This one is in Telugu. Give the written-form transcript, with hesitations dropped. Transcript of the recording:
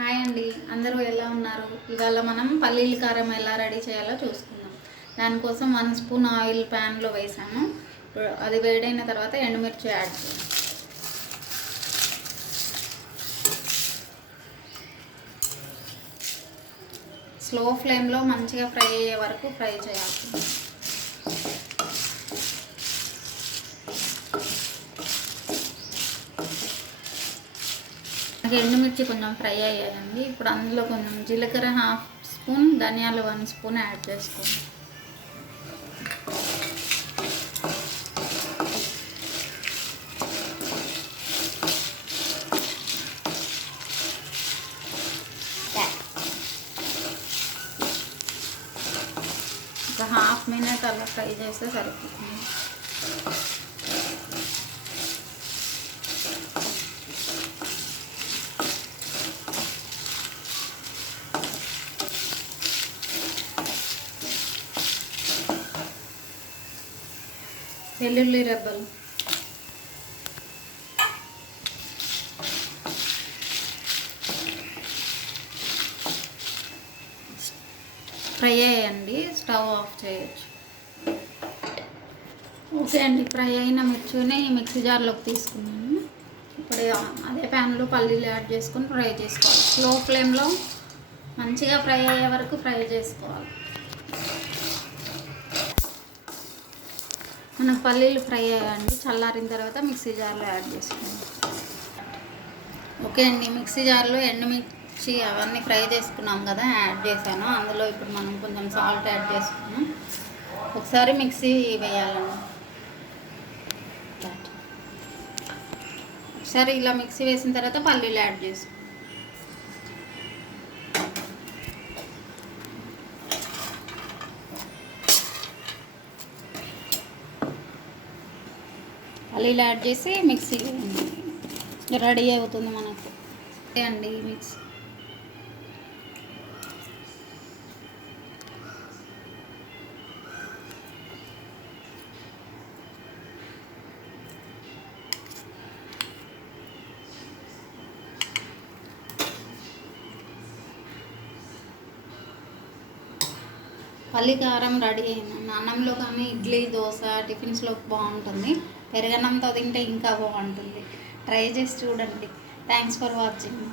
హాయ్ అండి, అందరూ ఎలా ఉన్నారు? ఇవాళ మనం పల్లీల కారం ఎలా రెడీ చేయాలో చూసుకుందాం. దానికోసం 1 స్పూన్ ఆయిల్ ప్యాన్లో వేసాను. అది వేడైన తర్వాత ఎండుమిర్చి యాడ్ చేయాలి. స్లో ఫ్లేమ్లో మంచిగా ఫ్రై అయ్యే వరకు ఫ్రై చేయాలి. ఎండుమిర్చి కొంచెం ఫ్రై అయ్యాయండి. ఇప్పుడు అందులో కొంచెం జీలకర్ర 1/2 స్పూన్, ధనియాలు 1 స్పూన్ యాడ్ చేసుకోండి. ఒక 1/2 మినిట్ అలా ఫ్రై చేస్తే సరిపోతుంది. వెల్లుల్లి రెబ్బలు, ఫ్రై అయ్యండి. స్టవ్ ఆఫ్ చేయొచ్చు. ఓకే అండి, ఫ్రై అయిన మిర్చిని మిక్సీ జార్లోకి తీసుకున్నాను. ఇప్పుడు అదే ప్యాన్లో పల్లీలు యాడ్ చేసుకొని ఫ్రై చేసుకోవాలి. స్లో ఫ్లేమ్లో మంచిగా ఫ్రై అయ్యే వరకు ఫ్రై చేసుకోవాలి. మనకు పల్లీలు ఫ్రై అయ్యాయండి. చల్లారిన తర్వాత మిక్సీ జార్లో యాడ్ చేసుకోండి. ఓకే అండి, మిక్సీ జార్లో ఎండుమిర్చి అవన్నీ ఫ్రై చేసుకున్నాం కదా, యాడ్ చేశాను. అందులో ఇప్పుడు మనం కొంచెం సాల్ట్ యాడ్ చేసుకున్నాం. ఒకసారి మిక్సీ వేయాలండి. ఒకసారి ఇలా మిక్సీ వేసిన తర్వాత పల్లీలు యాడ్ చేసుకోండి. పల్లీలు యాడ్ చేసి మిక్సీ రెడీ అవుతుంది మనకు. అండి మిక్స్ పల్లి కారం రెడీ అయిందండి. అన్నంలో కానీ ఇడ్లీ, దోశ, టిఫిన్స్లో బాగుంటుంది. పెరుగన్నంతో తింటే ఇంకా బాగుంటుంది. ట్రై చేసి చూడండి. Thanks for watching.